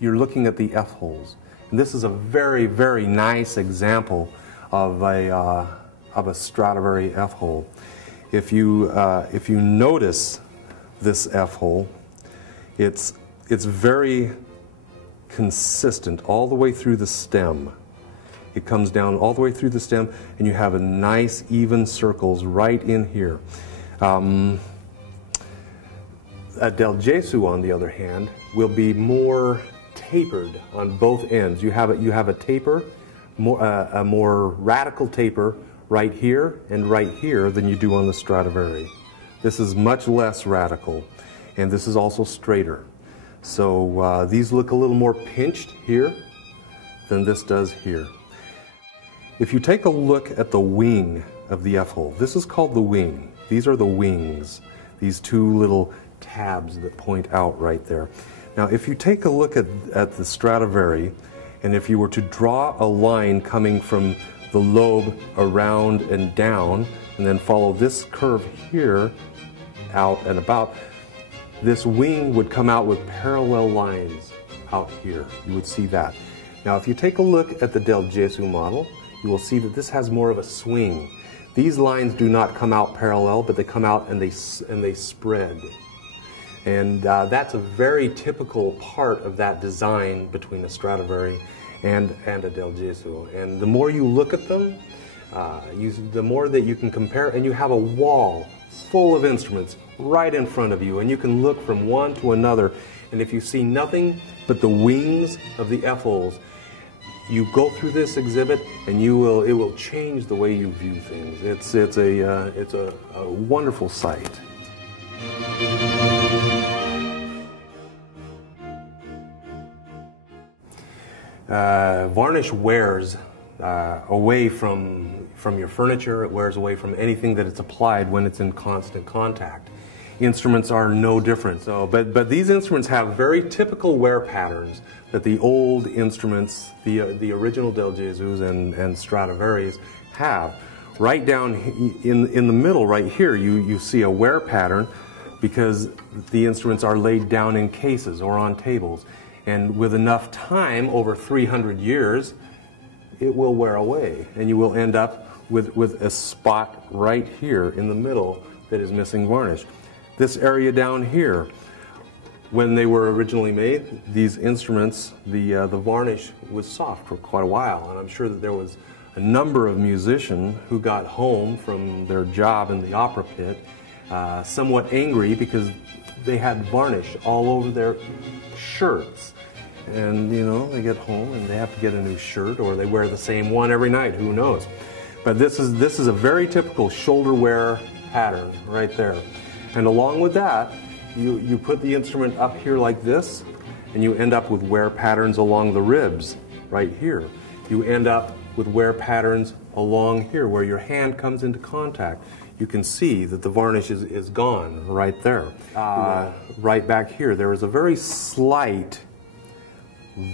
you're looking at the F-holes. And this is a very, very nice example of a Stradivari F-hole. If you notice this F-hole, it's very consistent all the way through the stem. It comes down all the way through the stem, and you have a nice even circles right in here. A Del Gesù, on the other hand, will be more tapered on both ends. You have a taper, a more radical taper right here and right here than you do on the Stradivari. This is much less radical, and this is also straighter. So these look a little more pinched here than this does here. If you take a look at the wing of the F-hole, this is called the wing. These are the wings, these two little tabs that point out right there. Now if you take a look at the Stradivari, and if you were to draw a line coming from the lobe around and down, and then follow this curve here out and about, this wing would come out with parallel lines out here. You would see that. Now if you take a look at the Del Gesù model, you will see that this has more of a swing. These lines do not come out parallel, but they come out and they spread. And that's a very typical part of that design between a Stradivari and a Del Gesù. And the more you look at them, the more that you can compare, and you have a wall full of instruments right in front of you, and you can look from one to another, and if you see nothing but the wings of the F-holes, you go through this exhibit and it will change the way you view things. It's a wonderful sight. Varnish wears away from your furniture. It wears away from anything that it's applied when it's in constant contact. Instruments are no different. So, but these instruments have very typical wear patterns that the old instruments, the original Del Gesùs and Stradivarius have. Right down in the middle, right here, you see a wear pattern because the instruments are laid down in cases or on tables. And with enough time, over 300 years, it will wear away, and you will end up with a spot right here in the middle that is missing varnish. This area down here, when they were originally made, these instruments, the varnish was soft for quite a while, and I'm sure that there was a number of musicians who got home from their job in the opera pit somewhat angry because they had varnish all over their shirts. And you know, they get home and they have to get a new shirt, or they wear the same one every night, who knows. But this is a very typical shoulder wear pattern right there. And along with that, you put the instrument up here like this, and you end up with wear patterns along the ribs right here. You end up with wear patterns along here where your hand comes into contact. You can see that the varnish is gone right there. Right back here, there is a very slight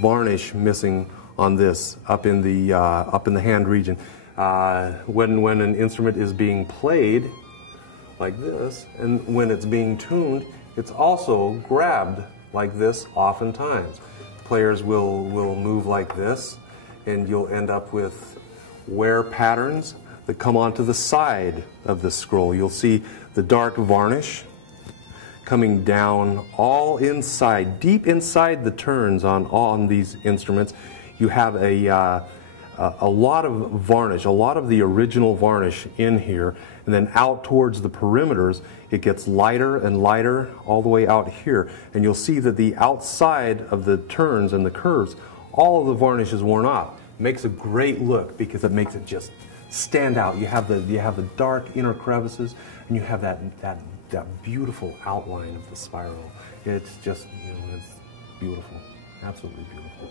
varnish missing on this up in the hand region. When an instrument is being played like this, and when it's being tuned, it's also grabbed like this oftentimes. Players will move like this, and you'll end up with wear patterns that come onto the side of the scroll. You'll see the dark varnish coming down all inside, deep inside the turns on these instruments. You have a lot of varnish, a lot of the original varnish in here, and then out towards the perimeters it gets lighter and lighter all the way out here, and you'll see that the outside of the turns and the curves, all of the varnish is worn off. It makes a great look because it makes it just stand out. You have the dark inner crevices, and you have that beautiful outline of the spiral. It's just, you know, it's beautiful, absolutely beautiful.